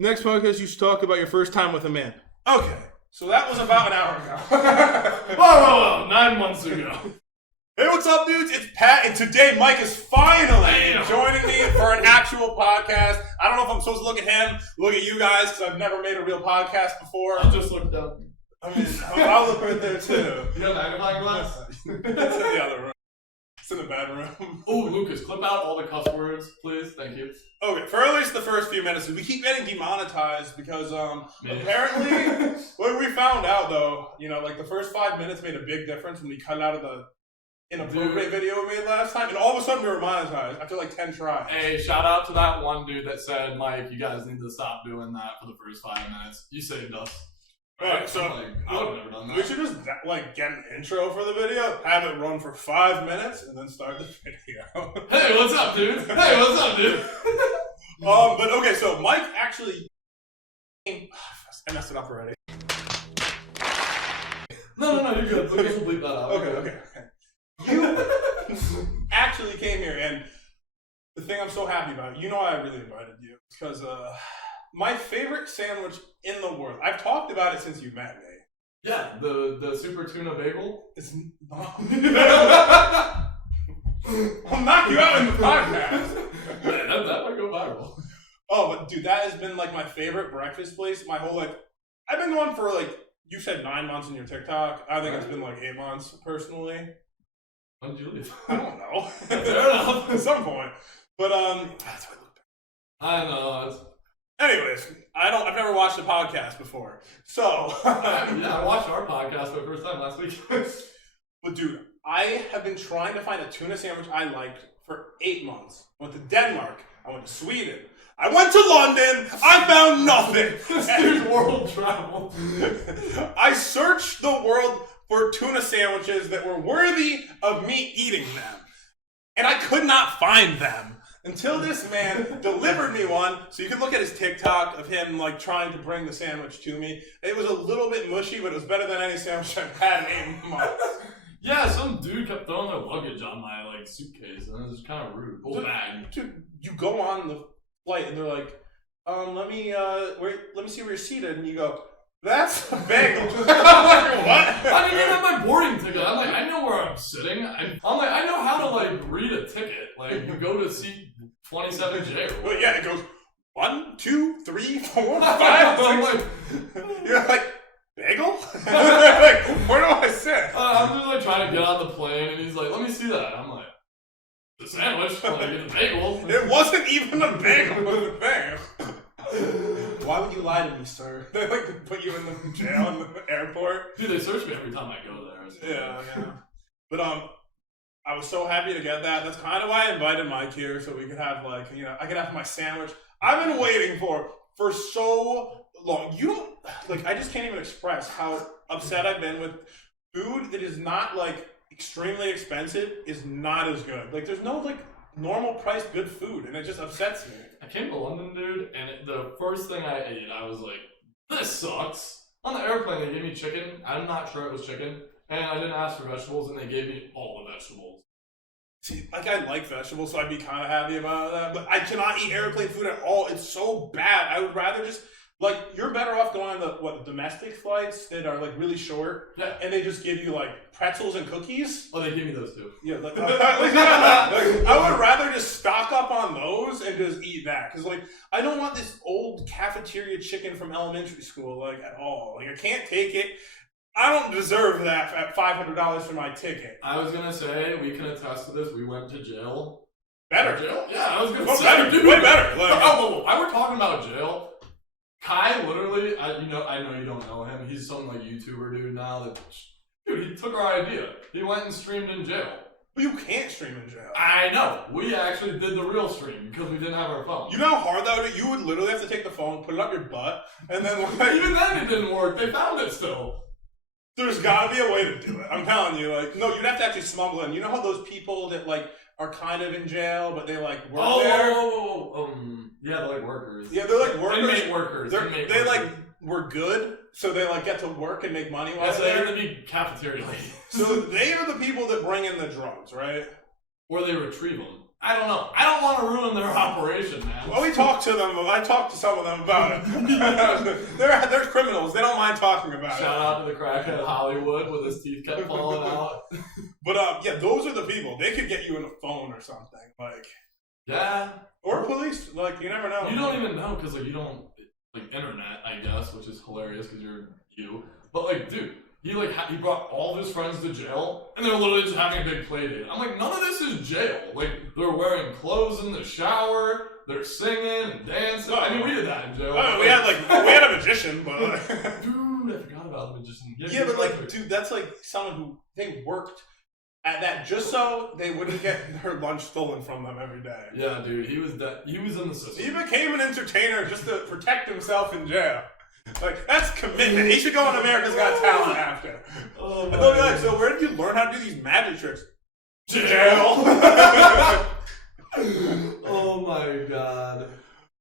Next podcast, you should talk about your first time with a man. Okay, so that was about an hour ago. Whoa, 9 months ago. Hey, what's up, dudes? It's Pat, and today Mike is finally joining me for an actual podcast. I don't know if I'm supposed to look at him, look at you guys, because I've never made a real podcast before. I'll just look down. I mean, I'll look right there, too. You have a magnifying glass? It's in the other room. It's in the bedroom. Oh, Lucas, clip out all the cuss words, please. Thank you. Okay, for at least the first few minutes, we keep getting demonetized because apparently, what we found out though, like the first 5 minutes made a big difference when we cut out of the inappropriate video we made last time, and all of a sudden we were monetized after like 10 tries. Hey, shout out to that one dude that said, Mike, you guys need to stop doing that for the first 5 minutes. You saved us. Right, so I would have never done that. We should just get an intro for the video, have it run for 5 minutes, and then start the video. Hey, what's up, dude? Hey, what's up, dude? But okay, so Mike actually I messed it up already. No, you're good. Lucas will bleep that out. Okay. You actually came here, and the thing I'm so happy about, I really invited you, because my favorite sandwich in the world, I've talked about it since you met me. Yeah, the super tuna bagel. It's not. I'll knock you out in the podcast. Man, that might go viral. Oh, but dude, that has been like my favorite breakfast place my whole life. I've been going for you said 9 months in your TikTok. I think it's been like 8 months personally. When did you leave? I don't know. Fair enough. At some point. But that's what I looked at. I know. Anyways, I've never watched a podcast before. So I watched our podcast for the first time last week. But dude, I have been trying to find a tuna sandwich I liked for 8 months. I went to Denmark. I went to Sweden. I went to London. I found nothing. This dude's world travel. I searched the world for tuna sandwiches that were worthy of me eating them. And I could not find them. Until this man delivered me one, so you can look at his TikTok of him trying to bring the sandwich to me. It was a little bit mushy, but it was better than any sandwich I've had in 8 months. Yeah, some dude kept throwing their luggage on my suitcase, and it was kind of rude. Whole bag. Dude, you go on the flight, and they're like, let me see where you're seated, and you go, that's a bagel. I'm like, what? I didn't even have my boarding ticket. I'm like, I know where I'm sitting. I'm like, I know how to read a ticket. You go to seat 27J. Well, yeah, it goes 1, 2, 3, 4, 5, 6. You're like, bagel? Where do I sit? I'm just trying to get on the plane, and he's like, let me see that. I'm like, the sandwich, the bagel. It wasn't even a bagel, it was a bagel. Why would you lie to me, sir? They put you in the jail in the airport. Dude, they search me every time I go there. So. Yeah. But I was so happy to get that. That's kind of why I invited Mike here, so we could have I could have my sandwich. I've been waiting for so long. You don't I just can't even express how upset I've been with food that is not extremely expensive is not as good. There's no normal price good food, and it just upsets me. I came to London, dude, and the first thing I ate, I was like, this sucks. On the airplane, they gave me chicken. I'm not sure it was chicken. And I didn't ask for vegetables, and they gave me all the vegetables. See, I like vegetables, so I'd be kind of happy about that. But I cannot eat airplane food at all. It's so bad. I would rather just... you're better off going on the domestic flights that are really short, yeah, and they just give you pretzels and cookies. Oh, they give me those too. Yeah, I would rather just stock up on those and just eat that, because I don't want this old cafeteria chicken from elementary school at all. I can't take it. I don't deserve that at $500 for my ticket. I was gonna say we can attest to this. We went to jail. Better jail? Yeah, I was gonna say better, dude. Way better. Why we're talking about jail? Kai literally, I know you don't know him. He's some YouTuber dude now dude, he took our idea. He went and streamed in jail. But you can't stream in jail. I know. We actually did the real stream because we didn't have our phone. You know how hard that would be? You would literally have to take the phone, put it up your butt, and then even then it didn't work. They found it still. There's gotta be a way to do it. I'm telling you, no, you'd have to actually smuggle in. You know how those people that are kind of in jail, but they work there? Yeah, they're workers. Yeah, they're workers. Inmate workers. They were good, so they get to work and make money while they're there. They're gonna be cafeteria ladies. So they are the people that bring in the drugs, right? Or they retrieve them. I don't know. I don't want to ruin their operation, man. Well, we talked to them. I talked to some of them about it. They're criminals. They don't mind talking about it. Shout out to the crackhead Hollywood with his teeth kept falling out. But yeah, those are the people. They could get you in a phone or something, like. Yeah. Or police. Like, you never know. You don't even know because like you don't like internet, I guess, which is hilarious because you're you. But like, dude. He brought all of his friends to jail, and they're literally just having a big play date. I'm like, none of this is jail. Like, they're wearing clothes in the shower, they're singing and dancing. I mean, we did that in jail. We had a magician, but dude, I forgot about the magician. Yeah, but like, dude, that's like someone who they worked at that just so they wouldn't get their lunch stolen from them every day. Yeah, dude, he was in the system. He became an entertainer just to protect himself in jail. Like, that's commitment. He should go on America's Got Talent after. Oh and they'll be like, so where did you learn how to do these magic tricks? Jail. Oh my god.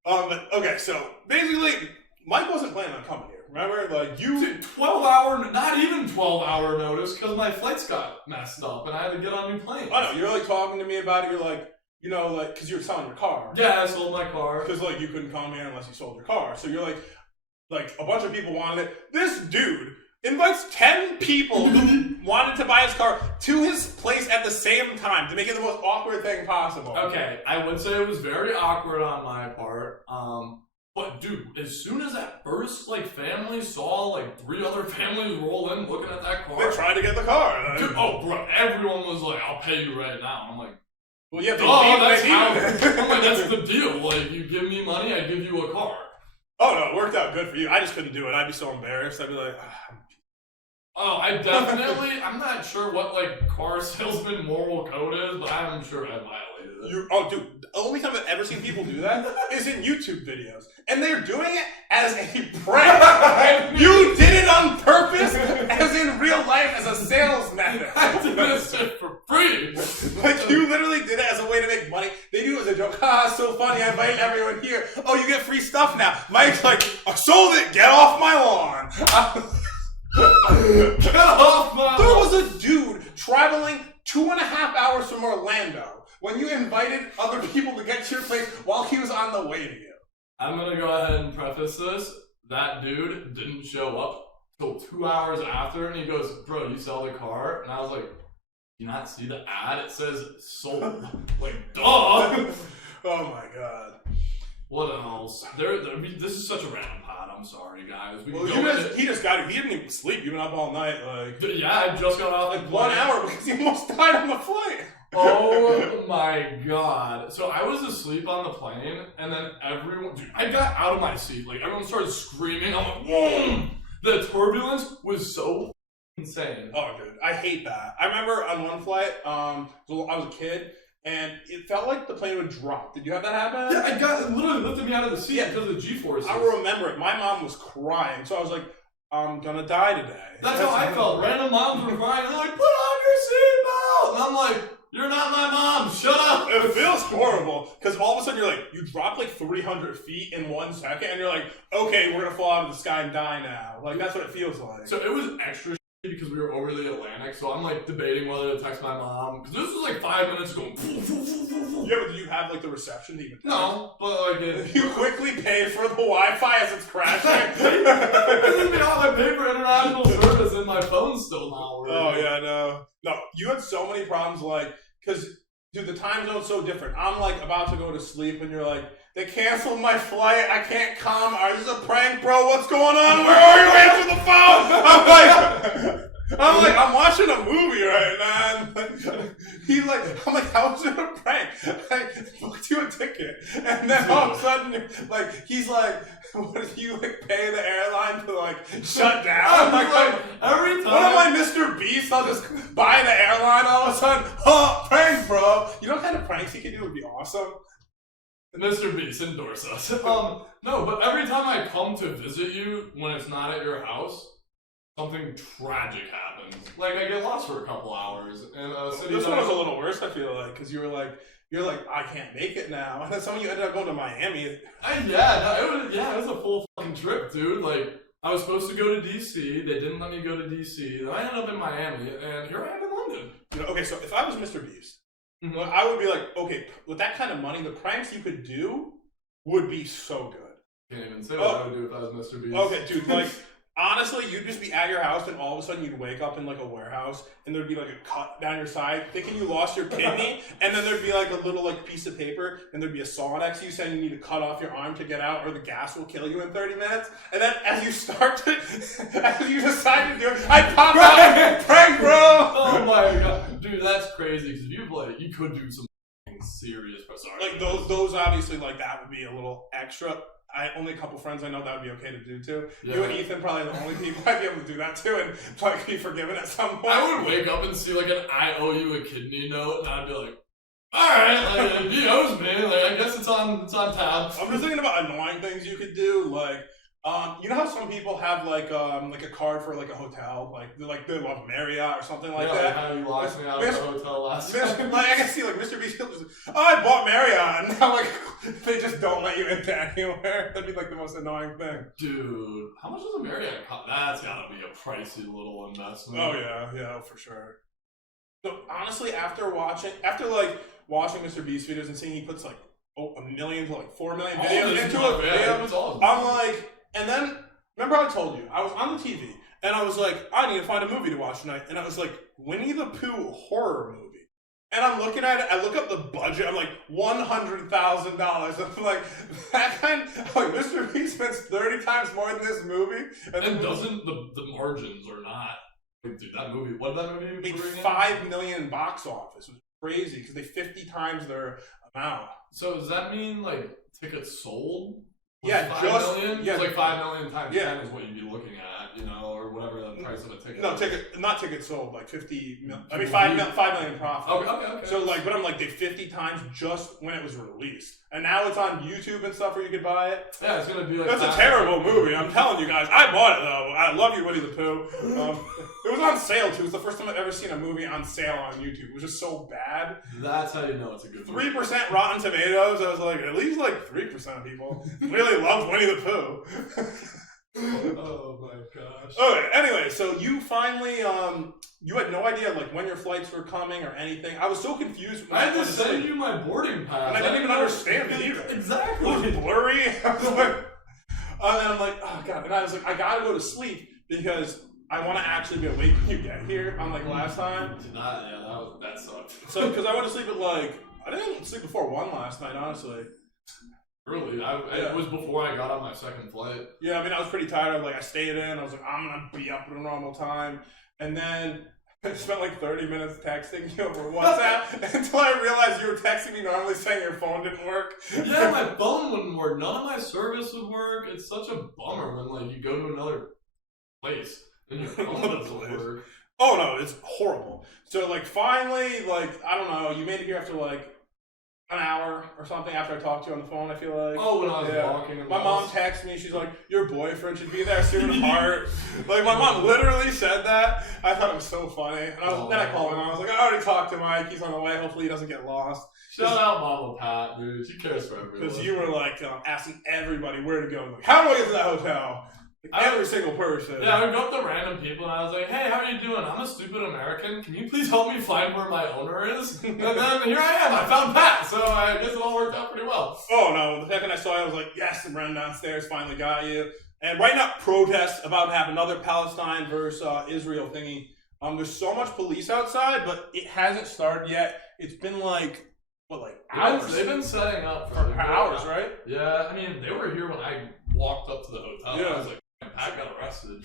Okay, so basically, Mike wasn't planning on coming here. Remember, like you 12-hour, not even 12-hour notice because my flights got messed up and I had to get on new planes. I know you're like talking to me about it. You're like, you know, like because you were selling your car. Yeah, I sold my car because like you couldn't come here unless you sold your car. So you're like a bunch of people wanted it. This dude invites 10 people who wanted to buy his car to his place at the same time to make it the most awkward thing possible. Okay, I would say it was very awkward on my part. But dude, as soon as that first family saw like 3 other families roll in looking at that car, they tried to get the car. Dude, oh bro, everyone was like, "I'll pay you right now." I'm like, well, yeah, I'm like, that's the deal. Like, you give me money, I give you a car. Oh no, it worked out good for you. I just couldn't do it. I'd be so embarrassed. I'd be like, I'm not sure what car salesman moral code is, but I'm sure I violated it. Dude, the only time I've ever seen people do that is in YouTube videos. And they're doing it as a prank. You did it on purpose, as in real life, as a sales method. I did this shit for free. Like, you literally did it as a way to make money. They do it as a joke. Ah, so funny, I invited everyone here. Oh, you get free stuff now. Mike's like, I sold it, get off my lawn. Get off my lawn. There was a dude traveling 2.5 hours from Orlando when you invited other people to get to your place while he was on the way to you. I'm gonna go ahead and preface this. That dude didn't show up till 2 hours after, and he goes, "Bro, you sell the car?" And I was like, "Do you not see the ad? It says sold." Like, duh. Oh my god. What else? This is such a random pod. I'm sorry, guys. He just got it. He didn't even sleep. You've been up all night. Yeah, I just got off 1 hour because he almost died on the flight. Oh my god. So I was asleep on the plane, and then I got out of my seat. Like, everyone started screaming. I'm like, whoa! The turbulence was so insane. Oh, dude. I hate that. I remember on one flight, I was a kid, and it felt like the plane would drop. Did you have that happen? Yeah, it literally lifted me out of the seat because of the G-forces. I remember it. My mom was crying, so I was like, I'm gonna die today. That's how I felt. Random moms were crying, and they're like, put on your seatbelt! And I'm like, you're not my mom, shut up! It feels horrible, because all of a sudden you drop 300 feet in 1 second, and you're like, okay, we're gonna fall out of the sky and die now. Like, that's what it feels like. So it was extra because we were over the Atlantic, so I'm debating whether to text my mom, because this was 5 minutes going. Yeah, but do you have the reception to even text? No, but you quickly pay for the Wi-Fi as it's crashing. This is beyond my pay for international service, and my phone's still not working. Oh yeah, no, you had so many problems, because dude, the time zone's so different. I'm about to go to sleep, and you're like, they canceled my flight. I can't come. Is this a prank, bro? What's going on? Where are you? Answer the phone. I'm watching a movie right now. He's like, I'm like, how is it a prank? I booked you a ticket, and then all of a sudden, he's like, what did you pay the airline to shut down? Every time. What am I, Mr. Beast? I'll just buy the airline all of a sudden. Oh, prank, bro. You know what kind of pranks he could do would be awesome? Mr. Beast, endorse us. No, but every time I come to visit you when it's not at your house, something tragic happens. I get lost for a couple hours in a city. This one was a little worse, I feel because you were you're like, I can't make it now. And then some of you ended up going to Miami. It was a full fucking trip, dude. I was supposed to go to DC. They didn't let me go to DC. Then I ended up in Miami, and here I am in London. Okay, so if I was Mr. Beast, Like, I would be like, okay, with that kind of money, the pranks you could do would be so good. Can't even say what I would do if I was Mr. Beast. Okay, dude, like, honestly, you'd just be at your house and all of a sudden you'd wake up in like a warehouse and there'd be like a cut down your side thinking you lost your kidney and then there'd be like a little like piece of paper and there'd be a saw next to you saying you need to cut off your arm to get out or the gas will kill you in 30 minutes. And then as you decide to do it, I pop out, prank, bro! Oh my god. Dude, that's crazy because you could do some serious, but sorry. Like those obviously like that would be a little extra. Only a couple friends I know that would be okay to do too. Yeah. You and Ethan probably the only people I'd be able to do that to and probably be forgiven at some point. I would wake up and see like an I owe you a kidney note and I'd be like, alright, like, he owes me, like I guess it's on tab. I'm just thinking about annoying things you could do, like you know how some people have like a card for like a hotel, like they love Marriott or something like that. Like how you locked me out of the hotel last time. Like I can see like Mr. Beast just, I bought Marriott, and now like they just don't let you into anywhere. That'd be like the most annoying thing. Dude, how much does a Marriott cost? That's gotta be a pricey little investment. Oh yeah, for sure. So honestly, after watching Mr. Beast videos and seeing he puts like a million to like 4 million videos into a video, I'm like. And then, remember I told you, I was on the TV, and I was like, I need to find a movie to watch tonight. And I was like, Winnie the Pooh horror movie. And I'm looking at it, I look up the budget, I'm like, $100,000. I'm like, that kind, like, Mr. Beast spends 30 times more than this movie. And doesn't, the margins are not, like, dude, that movie, what did that movie made $5 million box office. It was crazy, because they 50 times their amount. So does that mean, like, tickets sold? Yeah, $5 million? Yeah, like 5 million times 10 is what you'd be looking at, you know, or whatever the price of a ticket. No, not tickets sold, like 50 million. I mean, 5 million profit. Okay. So like, but I'm like, they 50 times just when it was released, and now it's on YouTube and stuff where you could buy it. Yeah, it's gonna be like. That's a terrible movie. I'm telling you guys. I bought it though. I love you, Winnie the Pooh. It was on sale too. It's the first time I've ever seen a movie on sale on YouTube. It was just so bad. That's how you know it's a good movie. 3% Rotten Tomatoes. I was like, at least like 3% of people really loved Winnie the Pooh. Oh my gosh. Okay, anyway, so you finally, you had no idea like when your flights were coming or anything. I was so confused. I had to send you my boarding pass. And I didn't even understand it either. Exactly. It was blurry. I was like, and I'm like, oh god. And I was like, I gotta go to sleep because I want to actually be awake when you get here. Unlike last time. That sucked. So, because I went to sleep at like, I didn't sleep before 1 last night, honestly. Really? It was before I got on my second flight. Yeah, I mean, I was pretty tired. I stayed in. I was like, I'm going to be up at a normal time. And then I spent like 30 minutes texting you over WhatsApp until I realized you were texting me normally saying your phone didn't work. Yeah, my phone wouldn't work. None of my service would work. It's such a bummer when like you go to another place and your phone doesn't work. Oh, no, it's horrible. So, like, finally, like, I don't know, you made it here after like an hour or something after I talked to you on the phone, I feel like. Oh, when I was walking. My mom texted me, she's like, your boyfriend should be there soon, heart. Like, my mom literally said that. I thought it was so funny. And then I called him, I was like, I already talked to Mike, he's on the way, hopefully he doesn't get lost. Shout out Mama Pat, dude. She cares for everyone. Because you were like asking everybody where to go. Like, how do I get to that hotel? Like, every single person. Yeah, I would go up to random people and I was like, hey, how are you doing? I'm a stupid American. Can you please help me find where my owner is? And then here I am. I found Pat. So I guess it all worked out pretty well. Oh, no. The second I saw you, I was like, yes, I'm running downstairs. Finally got you. And right now, protests about to happen. Another Palestine versus Israel thingy. There's so much police outside, but it hasn't started yet. It's been like, what, like hours? They've been setting up for hours, right? Yeah, I mean, they were here when I walked up to the hotel. Yeah. I was like, Pat got arrested.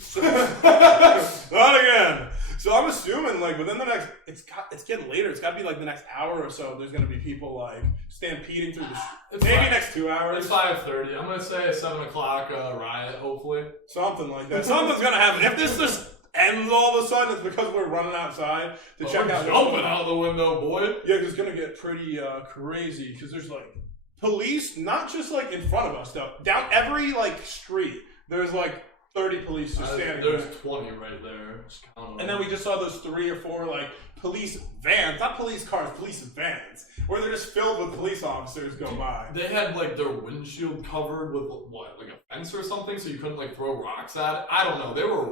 Not again. So I'm assuming like within the next, it's getting later. It's got to be like the next hour or so. There's gonna be people like stampeding through the maybe next 2 hours. It's 5:30. I'm gonna say a 7 o'clock riot. Hopefully, something like that. Something's gonna happen. If this just ends all of a sudden, it's because we're running outside to check out. Jumping out the window, boy. Yeah, because it's gonna get pretty crazy. Because there's like police, not just like in front of us though. Down every like street. There's like 30 police just standing There's there. 20 right there. Just count them. And then we just saw those 3 or 4 like police vans, not police cars, police vans, where they're just filled with police officers go by. They had like their windshield covered with what, like a fence or something, so you couldn't like throw rocks at it. I don't know. They were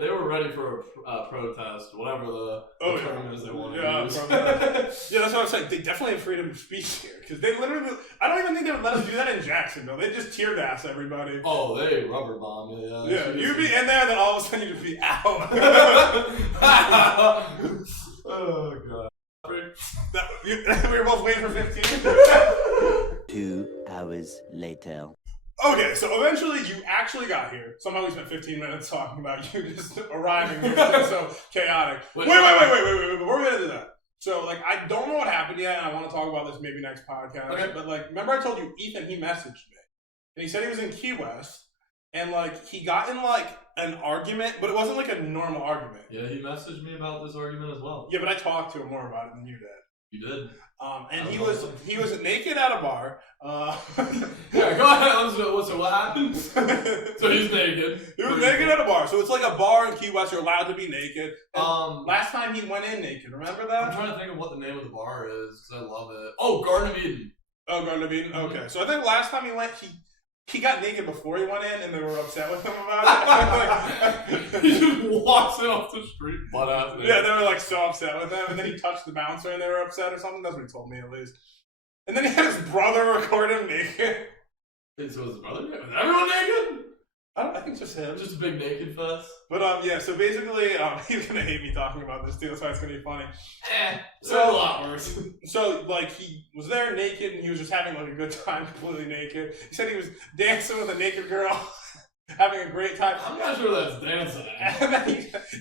They were ready for a protest, whatever the term is they wanted to use. Yeah, that's what I'm saying. They definitely have freedom of speech here because they literally. I don't even think they would let us do that in Jacksonville. They just tear gas everybody. Oh, they rubber bomb you. Yeah, you'd be in there, and then all of a sudden you'd just be out. Oh god. We were both waiting for 15. 2 hours later. Okay, so eventually you actually got here. Somehow we spent 15 minutes talking about you just arriving here. So chaotic. Wait. Before we get into that. So, like, I don't know what happened yet, and I want to talk about this maybe next podcast. Okay. But, like, remember I told you Ethan, he messaged me. And he said he was in Key West. And, like, he got in, like, an argument, but it wasn't, like, a normal argument. Yeah, he messaged me about this argument as well. Yeah, but I talked to him more about it than you did. You did? And he was naked at a bar. Yeah, go ahead. So what happened? So he's naked. He was naked at a bar. So it's like a bar in Key West. You're allowed to be naked. And last time he went in naked. Remember that? I'm trying to think of what the name of the bar is because I love it. Oh, Garden of Eden. Oh, Garden of Eden? Okay. So I think last time he went, he got naked before he went in, and they were upset with him about it. He just walks in off the street, butt ass naked. Yeah, they were like so upset with him, and then he touched the bouncer, and they were upset or something. That's what he told me, at least. And then he had his brother record him naked. And so was his brother naked? Was everyone naked? I think just him. Just a big naked fest. But yeah, so basically, he's gonna hate me talking about this too. That's why it's gonna be funny. So a lot worse. So like he was there naked and he was just having like a good time, completely naked. He said he was dancing with a naked girl, having a great time. I'm not sure that's dancing. And then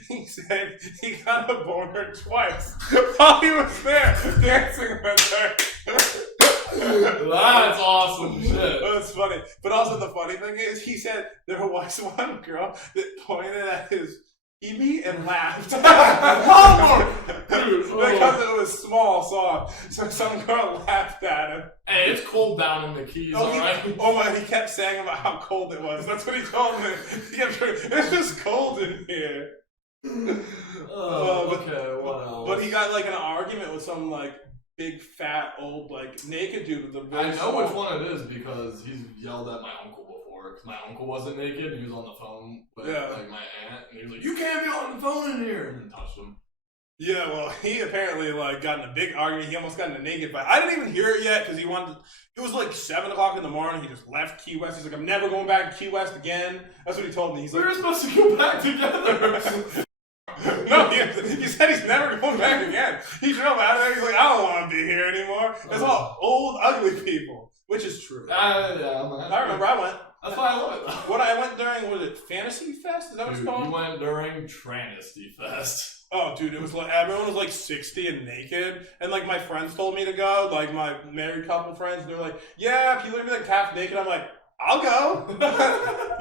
he said he got a boner twice while he was there dancing with her. That's awesome shit. That's funny. But also the funny thing is, he said there was one girl that pointed at his PB and laughed. Because it was small, soft. So some girl laughed at him. Hey, it's cold down in the Keys, alright? Oh my, he kept saying about how cold it was. That's what he told me. He kept saying, it's just cold in here. Okay, what else? But he got like in an argument with some like big fat old like naked dude with a I know which one it is because he's yelled at my uncle before because my uncle wasn't naked and he was on the phone with like my aunt and he was like, you can't be on the phone in here, and then touched him. Yeah, well, he apparently like got in a big argument. He almost got in a naked fight. I didn't even hear it yet because he wanted to, it was like 7 o'clock in the morning. He just left Key West. He's like, I'm never going back to Key West again. That's what he told me. He's like, we were supposed to go back together. No, he said he's never going back again. He drove out of there. He's like, I don't want to be here anymore. It's all old, ugly people, which is true. Yeah, I remember I went. That's why I love it. What I went during, was it Fantasy Fest? Is that what it's called? You went during Tranisty Fest. Oh, dude, it was like, everyone was like 60 and naked. And like my friends told me to go, like my married couple friends, and they're like, yeah, people are gonna be like half naked. I'm like, I'll go.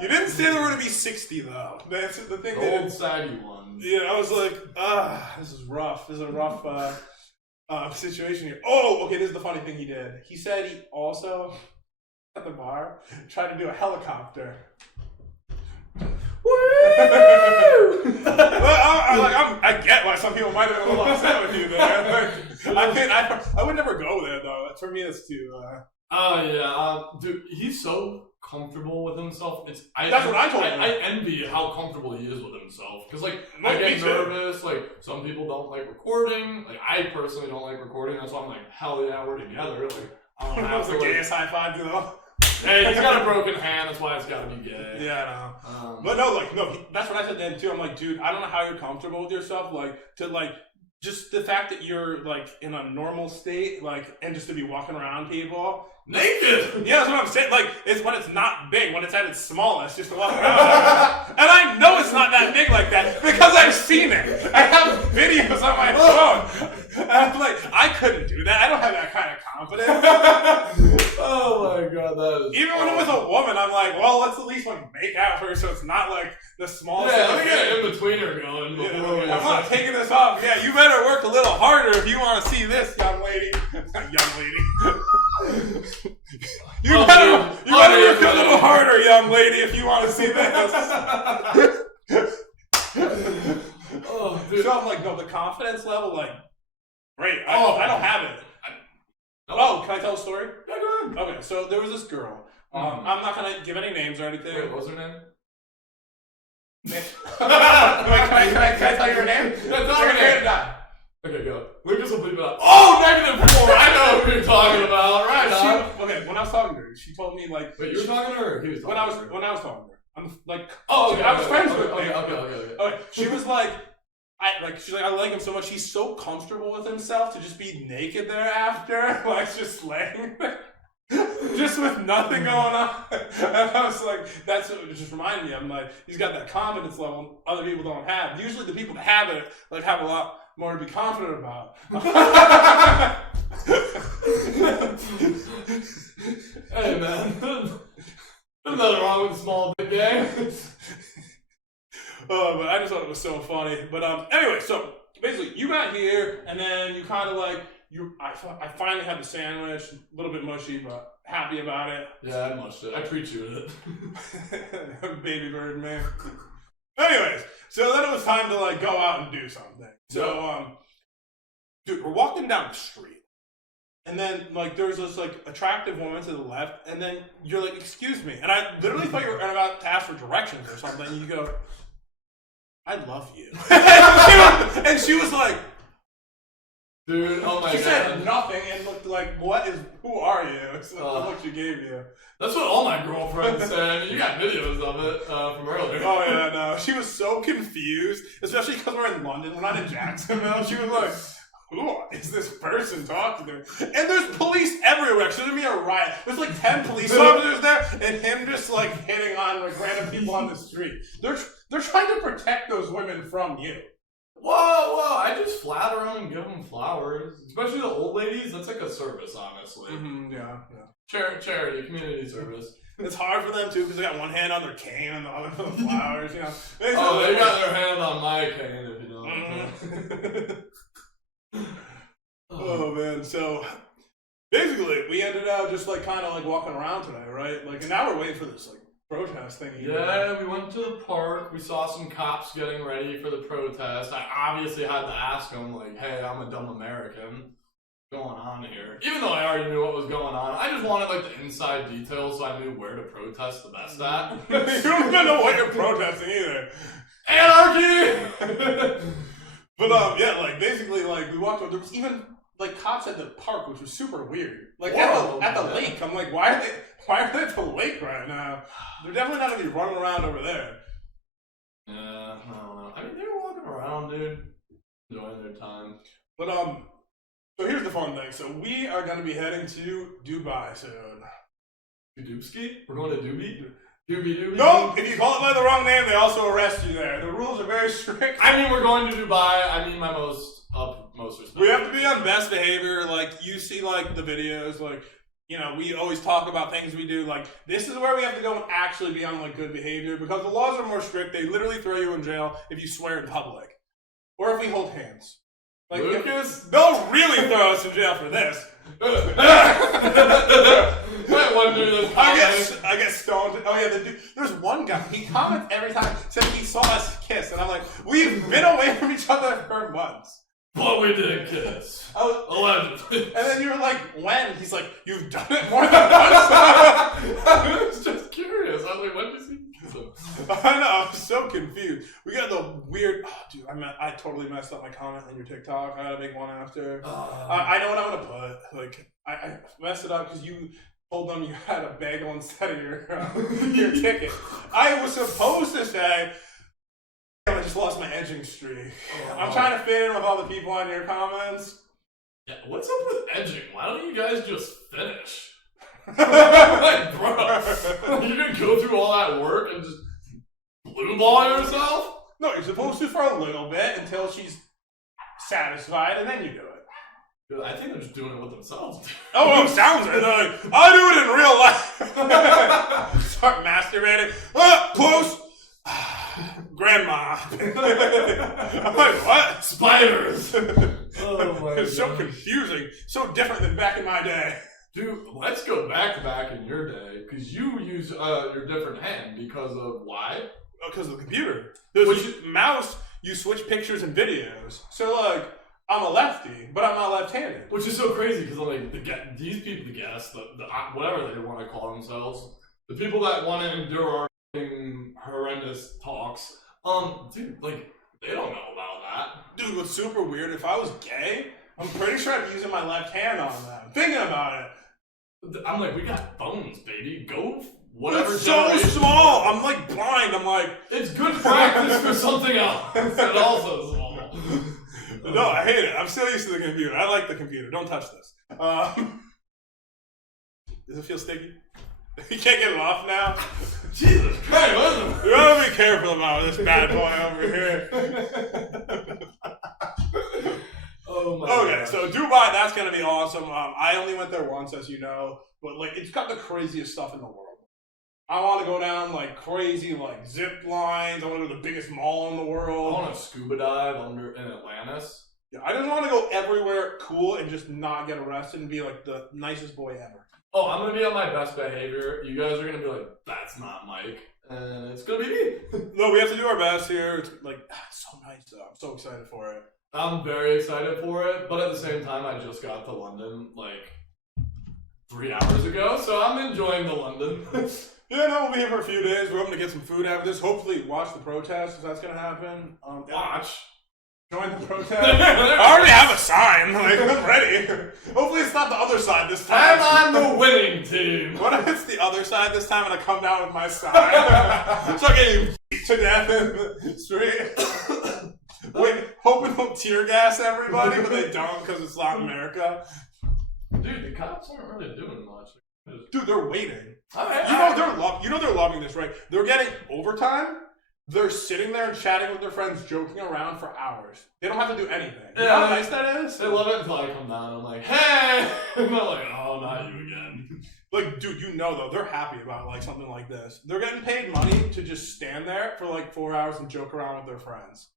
You didn't say there were going to be 60 though. That's the thing. Old saggy ones. Yeah, I was like, this is rough. This is a rough situation here. Oh, okay, this is the funny thing he did. He said he also, at the bar, tried to do a helicopter. Woo! I get why some people might have been a little upset with you there. I would never go there though. For me, it's too. Oh yeah, dude, he's so comfortable with himself. That's what I told him. I envy how comfortable he is with himself. Because like I get nervous. Like some people don't like recording. Like I personally don't like recording. That's why I'm like, hell yeah, we're together. Like I don't have to. That was the gayest high five, you know. Hey, he's got a broken hand. That's why it's got to be gay. Yeah, I know. But no, that's what I said then too. I'm like, dude, I don't know how you're comfortable with yourself. Like to like. Just the fact that you're like in a normal state, like, and just to be walking around people naked. Yeah, that's what I'm saying. Like, it's when it's not big, when it's at its smallest, just to walk around. And I know it's not that big like that because I've seen it. I have videos on my phone. And I'm like, I couldn't do that. I don't have that kind of confidence. Oh my god, that is. Even when it was a woman, I'm like, well, let's at least like make out her so it's not like the smallest. Yeah, let me get in between her going. Yeah, I'm not taking this off. Yeah, you better work a little harder if you want to see this, young lady. Young lady. You better work a little harder, young lady, if you want to see this. Oh, dude. So I'm like, no, the confidence level, like, Great. I don't have it. Oh, can I tell a story? Yeah, go ahead. Okay, so there was this girl. I'm not gonna give any names or anything. Wait, what was her name? Wait, can I tell you her name? Yeah, tell her name. Okay, go. Lucas will bleep it out. Oh, -4! I know who you're talking about. Right on. Okay, when I was talking to her, she told me like. Wait, you were talking to her? Or he was talking to her? When I was talking to her, I'm like. Oh, okay. I was friends with her. Okay. She was like. She's like, I like him so much. He's so comfortable with himself to just be naked thereafter, like just laying there, just with nothing going on. And I was like, that's what it just reminded me. I'm like, he's got that confidence level other people don't have. Usually, the people that have it like have a lot more to be confident about. Hey man, there's nothing wrong with the small dick game. But I just thought it was so funny. But anyway, so basically, you got here, and then you kind of like I finally had the sandwich, a little bit mushy, but happy about it. Yeah, I mushed it. I pre-chewed it. Baby bird, man. Anyways, so then it was time to like go out and do something. So dude, we're walking down the street, and then like there's this like attractive woman to the left, and then you're like, "Excuse me," and I literally thought you were about to ask for directions or something. And you go, I love you. And she was like, dude, oh my god. She said nothing and looked like, who are you? It's the look she gave you. That's what all my girlfriends say. I mean, you got videos of it from earlier. Oh yeah, no. She was so confused, especially because we're in London, we're not in Jacksonville. She was like, who is this person talking to me? And there's police everywhere. Shouldn't be a riot. There's like 10 police officers there, and him just like hitting on like random people on the street. They're trying to protect those women from you. Whoa! I just flatter them and give them flowers. Especially the old ladies. That's like a service, honestly. Mm-hmm, yeah. Charity, community service. It's hard for them too because they got one hand on their cane and the other for the flowers. You know. They got their hand on my cane, if you know. Oh man, so basically we ended up just like kind of like walking around today, right? Like, and now we're waiting for this like protest thing. Yeah, we went to the park. We saw some cops getting ready for the protest. I obviously had to ask them, like, "Hey, I'm a dumb American. What's going on here?" Even though I already knew what was going on, I just wanted like the inside details so I knew where to protest the best at. You don't even know what you're protesting either. Anarchy. But yeah, like basically, like we walked over. There was even like cops at the park, which was super weird. Like at the lake, I'm like, why are they at the lake right now? They're definitely not gonna be running around over there. Yeah, I don't know. I mean, they were walking around, dude, enjoying their time. But so here's the fun thing. So we are gonna be heading to Dubai soon. To Dubski? We're going to Doobie? Doobie. No, if you call it by the wrong name, they also arrest you there. The rules are very strict. I mean, we're going to Dubai. I mean, my most respect. We have to be on best behavior. Like, you see, like, the videos, like, you know, we always talk about things we do. Like, this is where we have to go and actually be on, like, good behavior. Because the laws are more strict. They literally throw you in jail if you swear in public. Or if we hold hands. Like, they'll really throw us in jail for this. I get stoned. Oh yeah, there's one guy. He comments every time, says he saw us kiss, and I'm like, we've been away from each other for months. But we did kiss. Allegedly. And then you were like, when? He's like, you've done it more than once. I was just curious. I was like, when did you see me kiss him? I know. I'm so confused. We got the weird. Oh, dude, I totally messed up my comment on your TikTok. I gotta make one after. I know what I'm gonna put. Like, I messed it up because you told them you had a bagel instead of your ticket. I was supposed to say, I just lost my edging streak. I'm trying to fit in with all the people on your comments. Yeah, what's up with edging? Why don't you guys just finish? Like, bro, you're gonna go through all that work and just blue ball yourself? No, you're supposed to for a little bit until she's satisfied, and then you do it. Dude, I think they're just doing it with themselves. Oh, it sounds like they're like, I do it in real life. Start masturbating. Close. Grandma. I'm like, what? Spiders. Oh my god. It's so confusing. So different than back in my day. Dude, let's go back in your day, because you use your different hand because of why? Because of the computer. There's mouse, you switch pictures and videos. So like, I'm a lefty, but I'm not left-handed. Which is so crazy because like these people, the guests, the whatever they want to call themselves, the people that want to endure our horrendous talks, dude, like they don't know about that. Dude, what's super weird? If I was gay, I'm pretty sure I'd be using my left hand on them. Thinking about it. I'm like, we got phones, baby. Go whatever. It's so small. I'm like blind. I'm like, it's good practice for something else. It's also small. No, I hate it. I'm still used to the computer. I like the computer. Don't touch this. Does it feel sticky? You can't get it off now? Jesus Christ, you gotta be careful about this bad boy over here. Oh my Okay, gosh. so Dubai, that's gonna be awesome. I only went there once, as you know, but like it's got the craziest stuff in the world. I want to go down like crazy like zip lines. I want to go to the biggest mall in the I world. want to scuba dive in Atlantis. Yeah, I just want to go everywhere cool and just not get arrested and be like the nicest boy ever. Oh, I'm gonna be on my best behavior. You guys are gonna be like, "That's not Mike," and it's gonna be me. No, we have to do our best here. It's like it's so nice though. I'm so excited for it. I'm very excited for it, but at the same time, I just got to London like 3 hours ago, so I'm enjoying the London. Yeah, no, we'll be here for a few days. We're hoping to get some food after this. Hopefully, watch the protest if that's gonna happen. Watch. Join the protest. I already have a sign. Like I'm ready. Hopefully, it's not the other side this time. I'm on the winning team. What if it's the other side this time and I come down with my sign? So I get you to death in the street. Wait, hoping they'll tear gas everybody, but they don't because it's Latin America. Dude, the cops aren't really doing much. Dude, they're waiting. Right, You know they're loving this, right? They're getting overtime. They're sitting there and chatting with their friends, joking around for hours. They don't have to do anything. You know how nice that is? They love it until I come down and I'm like, hey! And they're like, oh, not you again. Like, dude, you know, though, they're happy about, like, something like this. They're getting paid money to just stand there for, like, 4 hours and joke around with their friends.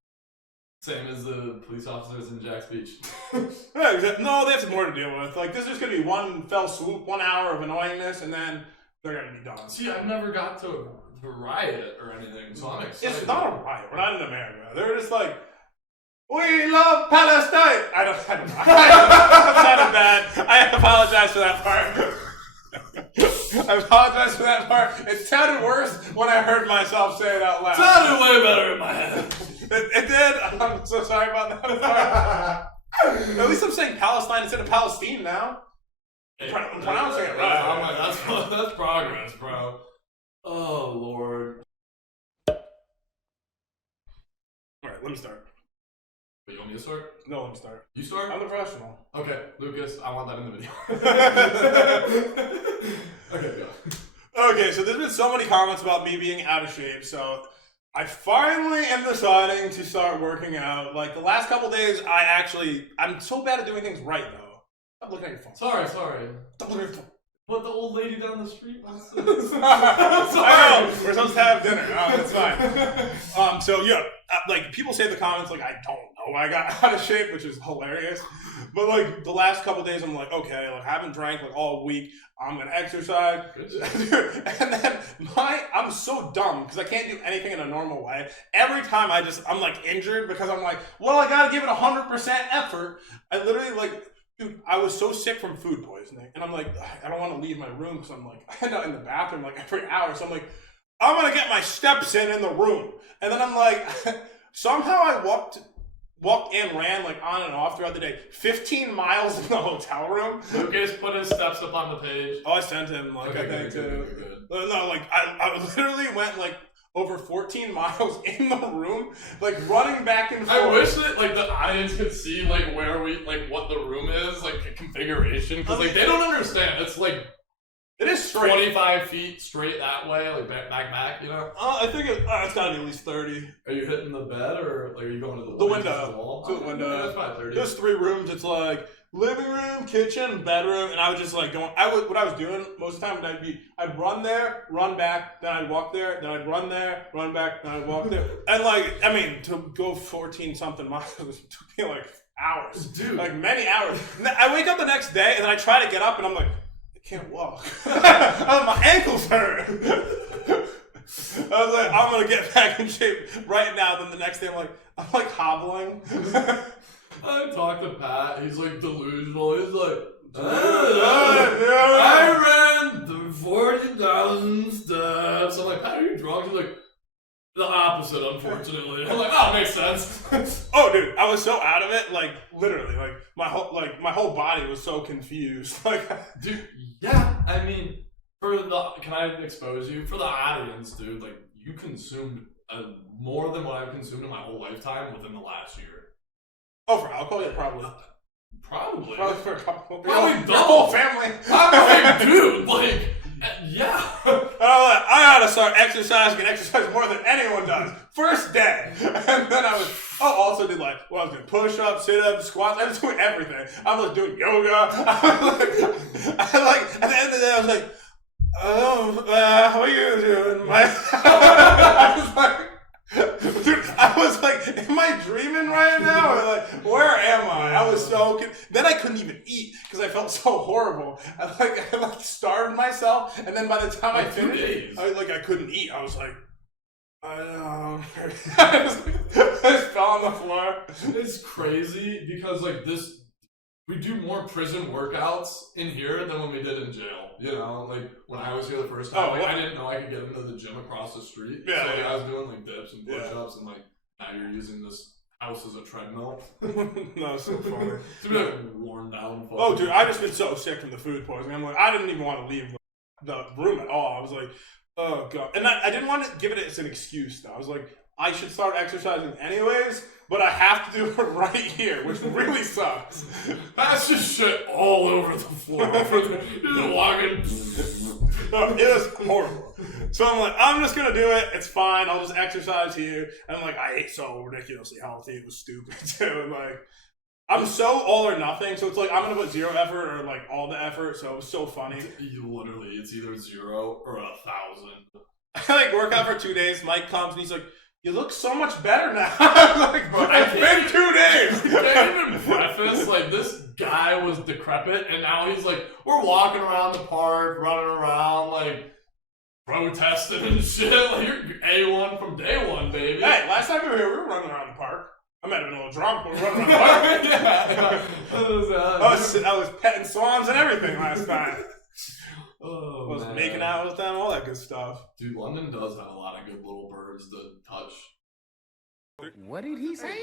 Same as the police officers in Jack's Beach. Yeah, no, they have more to deal with. Like, this is going to be one fell swoop, 1 hour of annoyingness, and then they're going to be done. See, I've never got to riot or anything, so I'm excited. It's not a riot. We're not in America. They're just like, we love Palestine. I don't know. That sounded bad. I apologize for that part. I apologize for that part. It sounded worse when I heard myself say it out loud. It sounded way better in my head. It did. I'm so sorry about that part. At least I'm saying Palestine instead of Palestine now. I'm pronouncing it right. I'm like, that's progress, bro. Oh, Lord. Alright, let me start. Wait, you want me to start? No, let me start. You start? I'm the professional. Okay, Lucas, I want that in the video. Okay, go. Okay, so there's been so many comments about me being out of shape, so I finally am deciding to start working out. Like, the last couple days, I'm so bad at doing things right, though. Stop looking at your phone. Sorry. Stop looking at your phone. But the old lady down the street wants to... I know, we're supposed to have dinner. Oh, that's fine. So yeah, like people say in the comments, like I don't know, I got out of shape, which is hilarious. But like the last couple days, I'm like, okay, like I haven't drank like all week. I'm gonna exercise. And then I'm so dumb because I can't do anything in a normal way. Every time I'm like injured because I'm like, well, I gotta give it 100% effort. I literally like. Dude, I was so sick from food poisoning, and I'm like, I don't want to leave my room because I'm like, I end up in the bathroom like every hour, so I'm like, I'm gonna get my steps in the room, and then I'm like, somehow I walked and ran like on and off throughout the day, 15 miles in the hotel room. Lucas put his steps up on the page. Oh, I sent him like okay, I think too. Good. No, like I literally went like over 14 miles in the room, like running back and forth. I wish that like the audience could see like where we like what the room is, like the configuration, because like they don't understand. It's like it is straight 25 feet straight that way, like back, you know. I think it's gotta be at least 30. Are you hitting the bed or like are you going to the window? To the window. Yeah, that's probably 30. There's 3 rooms. It's like living room, kitchen, bedroom, and I was just like going. What I was doing most of the time, I'd run there, run back, then I'd walk there, then I'd run there, run back, then I'd walk there, and like I mean to go 14 something miles it took me like hours, dude, like many hours. And I wake up the next day and then I try to get up and I'm like, I can't walk. Oh, my ankles hurt. I was like, I'm gonna get back in shape right now. Then the next day I'm like hobbling. I talked to Pat. He's like delusional. He's like, I ran 40,000 steps. I'm like, Pat, are you drunk? He's like, the opposite, unfortunately. I'm like, oh, makes sense. Oh, dude, I was so out of it, like literally, like my whole body was so confused. Like, dude, yeah. I mean, can I expose you for the audience, dude? Like, you consumed more than what I've consumed in my whole lifetime within the last year. Oh, for alcohol, yeah, probably. Probably For a couple. Probably your whole family. I'm like, dude, like, yeah. I gotta start exercising and exercise more than anyone does. First day. And then I also did I was doing push-ups, sit-ups, squats. I was doing everything. I was doing yoga. I at the end of the day, I was like, how are you doing? I was like, dude, I was like, am I dreaming right now? Or where am I? I was so then I couldn't even eat because I felt so horrible. I starved myself, and then by the time I finished, I couldn't eat. I was like, I just fell on the floor. It's crazy because we do more prison workouts in here than when we did in jail. You know, when I was here the first time, I didn't know I could get into the gym across the street. Yeah, so I was doing dips and push-ups, and now you're using this house as a treadmill. That's so funny. It's been worn down. Oh, dude, I just been so sick from the food poisoning. I'm like, I didn't even want to leave the room at all. I was like, oh god, and I didn't want to give it as an excuse though. I was like, I should start exercising anyways, but I have to do it right here, which really sucks. That's just shit all over the floor. You're just walking. No, it was horrible. So I'm like, I'm just gonna do it. It's fine. I'll just exercise here. And I ate so ridiculously healthy. It was stupid too. And I'm so all or nothing. So it's I'm gonna put zero effort or all the effort. So it was so funny. Literally, it's either 0 or 1,000. I work out for 2 days. Mike comes and he's like, you look so much better now. I'm like, bro, it's been 2 days. I can't even preface, this guy was decrepit, and now he's we're walking around the park, running around, protesting and shit. You're A1 from day one, baby. Hey, last time we were here, we were running around the park. I might have been a little drunk, but we were running around the park. Yeah. I was petting swans and everything last time. Oh, I was making out with them, all that good stuff. Dude, London does have a lot of good little birds to touch. What did he say?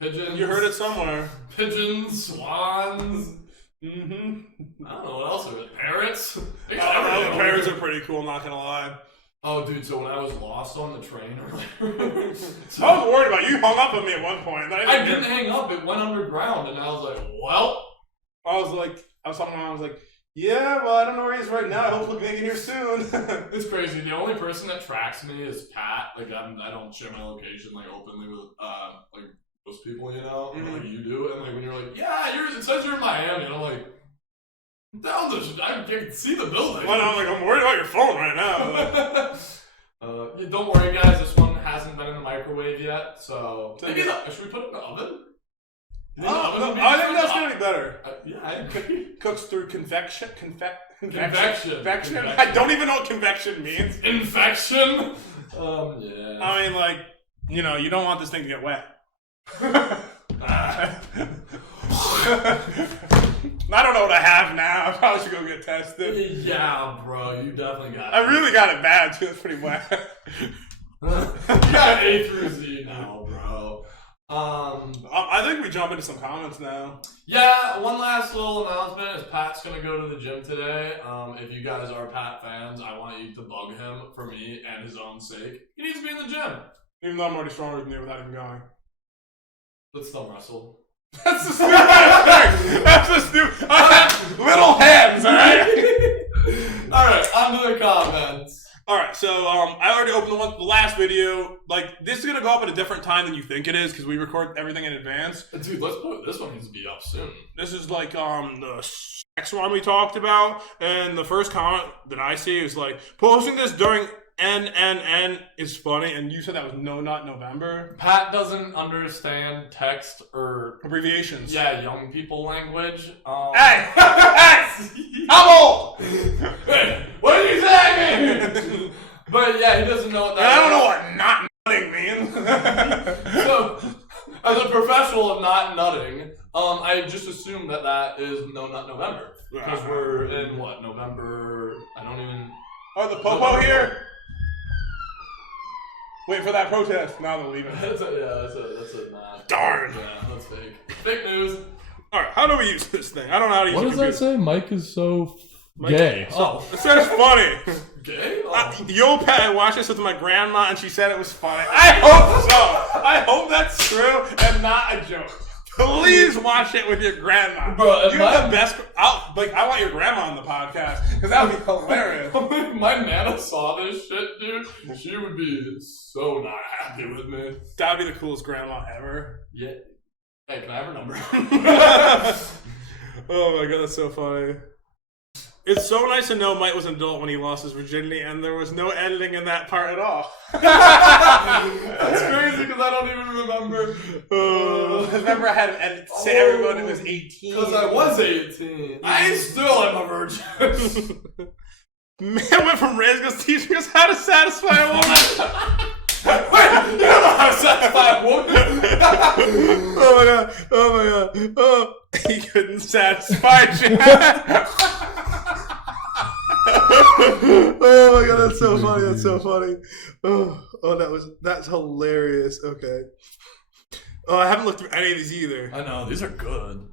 Pigeons. You heard it somewhere. Pigeons, swans. Mm-hmm. I don't know what else are it. Parrots. The parrots are pretty cool, not gonna lie. Oh, dude, so when I was lost on the train earlier... I was worried about you. Hung up on me at one point. I didn't hang up. It went underground, and I was like, well... I was talking about, I was like, yeah, well, I don't know where he is right now. I hope he'll be here soon. It's crazy. The only person that tracks me is Pat. I don't share my location, openly with, most people, you know? Mm-hmm. You do. And, when you're like, yeah, it says you're in Miami. And I'm like, I can see the building. Well, I'm worried about your phone right now. Yeah, don't worry, guys. This one hasn't been in the microwave yet, so... Maybe should we put it in the oven? I think that's gonna be better. Yeah, I agree. Cooks through convection. Convection. I don't even know what convection means. Infection. Yeah. I mean, you don't want this thing to get wet. I don't know what I have now. I probably should go get tested. Yeah, bro, you definitely got it. I really got it bad too. It's pretty wet. You got A through Z now, bro. I think we jump into some comments now. Yeah, one last little announcement is Pat's gonna go to the gym today. If you guys are Pat fans, I want you to bug him for me and his own sake. He needs to be in the gym. Even though I'm already stronger than you without even going. Let's still wrestle. That's the stupid. That's the stupid. Little hands, alright? Alright, on to the comments. Alright, so I already opened the last video. This is gonna go up at a different time than you think it is because we record everything in advance. Dude, this one needs to be up soon. This is the sex one we talked about, and the first comment that I see is posting this during NNN is funny, and you said that was not November. Pat doesn't understand text or abbreviations. Yeah, young people language. Hey! I'm old! Hey, what did you say? But yeah, he doesn't know what that I don't know what not nutting means. So, As a professional of not nutting, I just assumed that is not November. Because we're in what, November? I don't even. Oh, the Popo here? Wait for that protest. Now they're leaving. That's a nah. Darn. Yeah, that's fake. Fake news. Alright, how do we use this thing? I don't know how to use it. What does that say? Mike is so gay. Oh. It says funny. Gay? Oh. Yo, Pat, I watched this with my grandma and she said it was funny. I hope so. I hope that's true and not a joke. Please watch it with your grandma. Bro, you're the best. I want your grandma on the podcast because that would be hilarious. My Nana saw this shit, dude. She would be so not happy with me. That'd be the coolest grandma ever. Yeah. Hey, can I have her number? Oh my god, that's so funny. It's so nice to know Mike was an adult when he lost his virginity, and there was no editing in that part at all. That's crazy because I don't even remember. Remember, I had to edit say everyone it was 18. Because I was 18. I still am a virgin. Man went from Razgo's teaching us how to satisfy a woman. Wait, you don't know how to satisfy a woman? Oh my god. Oh, he couldn't satisfy Jack. Oh my god, that's so funny. That's so funny. That's hilarious. Okay. Oh, I haven't looked through any of these either. I know, these are good.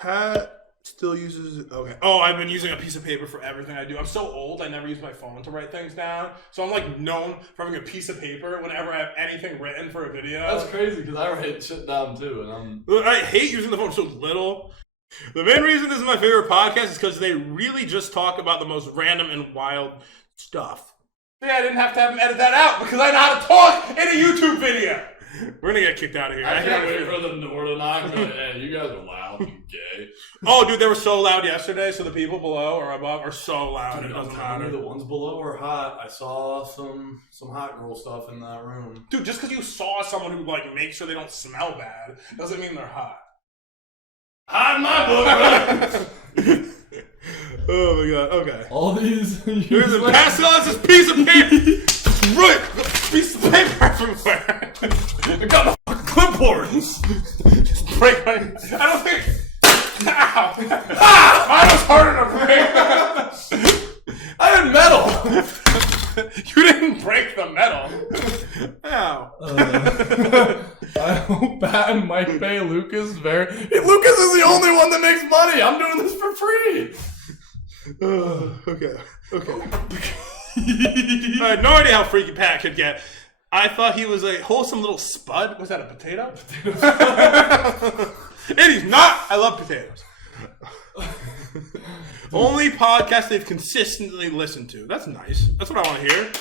Pat still uses. Okay. Oh, I've been using a piece of paper for everything I do. I'm so old, I never use my phone to write things down. So I'm like known for having a piece of paper whenever I have anything written for a video. That's crazy because I write shit down too, and I hate using the phone so little. The main reason this is my favorite podcast is because they really just talk about the most random and wild stuff. Yeah, I didn't have to have them edit that out because I know how to talk in a YouTube video. We're gonna get kicked out of here. I can't wait for the door to knock. Like, hey, you guys are loud, you gay. Oh, dude, they were so loud yesterday. So the people below or above are so loud. Dude, it doesn't I'm telling matter. you, the ones below are hot. I saw some hot girl stuff in that room. Dude, just because you saw someone who like makes sure they don't smell bad doesn't mean they're hot. Hot in my book, bro. Oh my god. Okay. All these. Here's a pass on this piece of paper. Right, piece of paper everywhere. I got my clipboards. Just break my. I don't think. Ow! Ah! Mine was harder to break. I had metal. You didn't break the metal. Ow. I hope Pat and Mike pay Lucas very. Lucas is the only one that makes money. I'm doing this for free. Okay. I had no idea how freaky Pat could get. I thought he was a wholesome little spud. Was that a potato? And he's not. I love potatoes. Only podcast they've consistently listened to. That's nice. That's what I want to hear.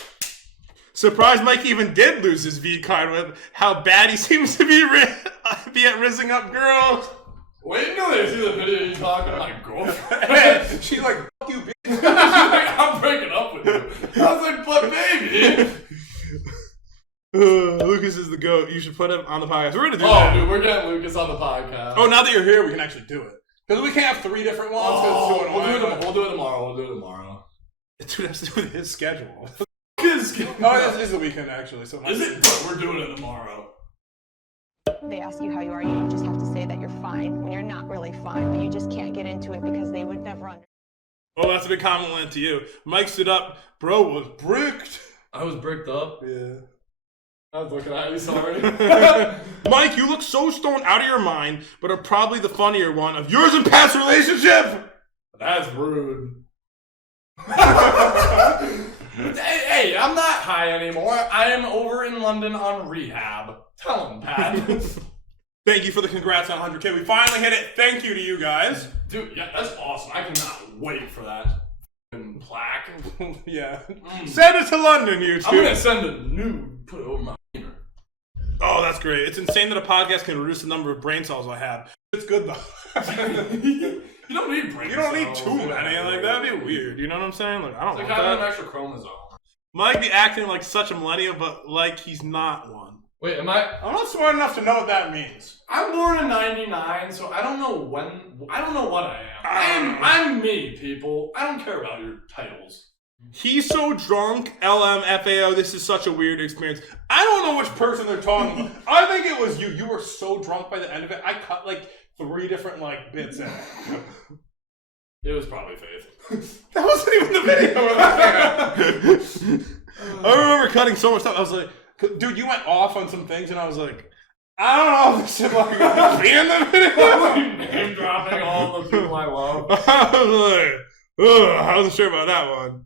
Surprised Mike even did lose his V card with how bad he seems to be at rizzing up girls. Wait until they see the video you talking to my girlfriend. She's like, fuck you, bitch. She's like, I'm breaking up with you. I was like, but baby. Lucas is the GOAT. You should put him on the podcast. We're gonna do that. Oh, dude, we're getting Lucas on the podcast. Oh, now that you're here, we can actually do it. Because we can't have 3 different ones. Oh, We'll do it tomorrow. Dude, has to do with his schedule. His Oh, this is the weekend, actually. So is it? But we're doing it tomorrow. They ask you how you are, you just have to say that you're fine when you're not really fine, but you just can't get into it because they would never understand. Oh, that's a big compliment to you. Mike stood up. Bro was bricked. I was bricked up. Yeah. I was looking at you, sorry. Mike, you look so stoned out of your mind, but are probably the funnier one of yours and Pat's relationship. That's rude. Hey, I'm not high anymore. I am over in London on rehab. Tell him, Pat. Thank you for the congrats on 100K. We finally hit it. Thank you to you guys. Dude, yeah, that's awesome. I cannot wait for that plaque. Yeah. Send it to London, you two. I'm going to send a nude. Put it over my finger. Oh, that's great. It's insane that a podcast can reduce the number of brain cells I have. It's good, though. You don't need brain You don't need cells. too many. Like, that'd be weird. You know what I'm saying? Like, I don't It's want like having that. an extra chromosome. Mike be acting like such a millennial, but like he's not one. Wait, am I? I'm not smart enough to know what that means. I'm born in '99, so I don't know when. I don't know what I am. I'm me, people. I don't care about your titles. He's so drunk, LMFAO, this is such a weird experience. I don't know which person they're talking about. I think it was you. You were so drunk by the end of it. I cut like 3 different like bits in it. It was probably Faith. That wasn't even the video. I remember cutting so much stuff. I was like, dude, you went off on some things, and I was like, I don't know if this should like be in the video. Name dropping all the people I love. I was like, ugh, I wasn't sure about that one.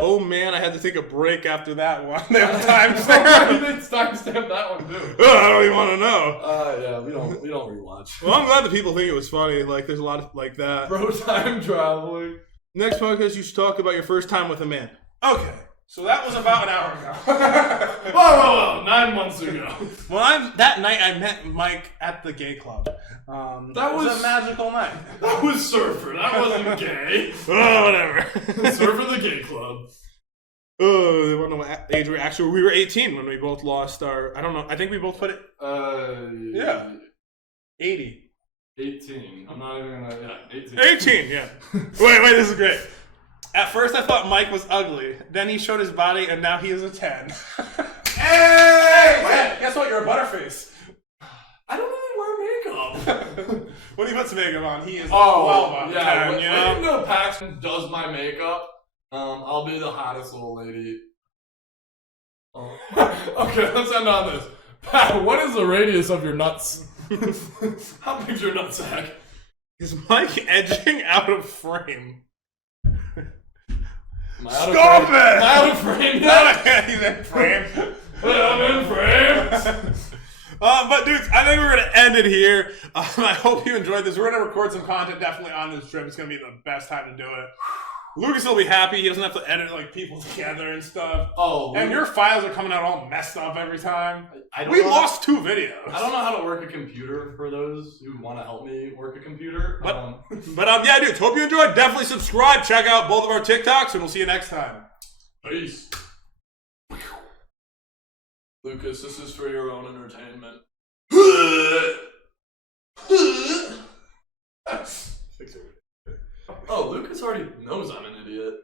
Oh man, I had to take a break after that one. They have timestamp. They timestamped that one too. I don't even want to know. Yeah, we don't rewatch. Well, I'm glad that people think it was funny. Like, there's a lot of like that. Bro, time traveling. Next podcast, you should talk about your first time with a man. Okay, so that was about an hour ago. Whoa, 9 months ago. Well, that night I met Mike at the gay club. That was a magical night. That was Surfer. That wasn't gay. Oh, whatever. Surfer the gay club. Oh, they want to know what age we actually. We were 18 when we both lost our. I don't know. I think we both put it. Yeah. 80. 18. I'm not even gonna. Yeah, 18. 18. Yeah. Wait. This is great. At first, I thought Mike was ugly. Then he showed his body, and now he is a 10. Hey! Wait, guess what? You're a butterface. I don't really wear makeup. When he puts makeup on, he is well above yeah. 10, you know? When you know Paxton does my makeup, I'll be the hottest little lady. Oh. Okay, let's end on this. Pat, what is the radius of your nuts? How big's your nutsack? Is Mike edging out of frame? Stop it! Am I out of frame yet? He's in frame. I'm in frame. But dudes, I think we're gonna end it here. I hope you enjoyed this. We're gonna record some content definitely on this trip. It's gonna be the best time to do it. Lucas will be happy. He doesn't have to edit like people together and stuff. Oh, and your files are coming out all messed up every time. We lost 2 videos. I don't know how to work a computer for those who want to help me work a computer. But yeah, dudes, hope you enjoyed. Definitely subscribe. Check out both of our TikToks, and we'll see you next time. Peace. Lucas, this is for your own entertainment. Oh, Lucas already knows I'm an idiot.